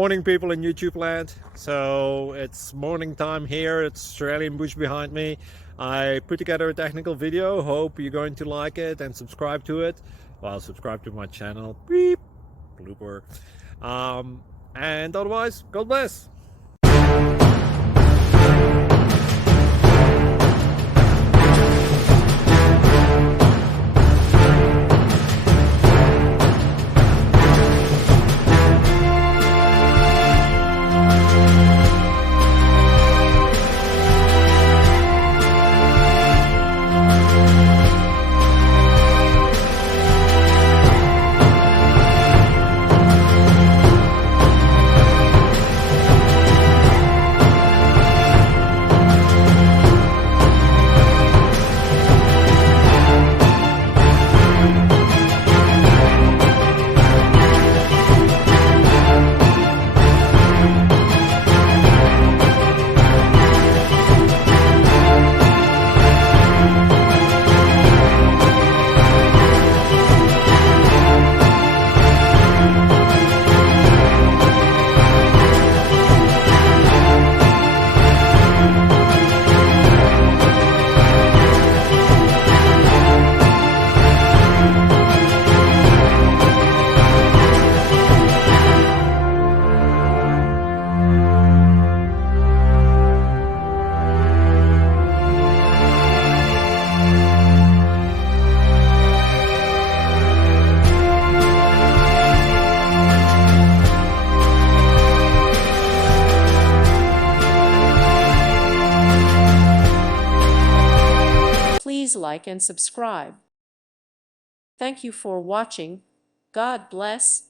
Morning, people in YouTube land. So it's morning time here. It's Australian bush behind me. I put together a technical video. Hope you're going to like it and subscribe to it. Well, subscribe to my channel. Beep. Blooper. And otherwise, God bless. Please like and subscribe. Thank you for watching. God bless.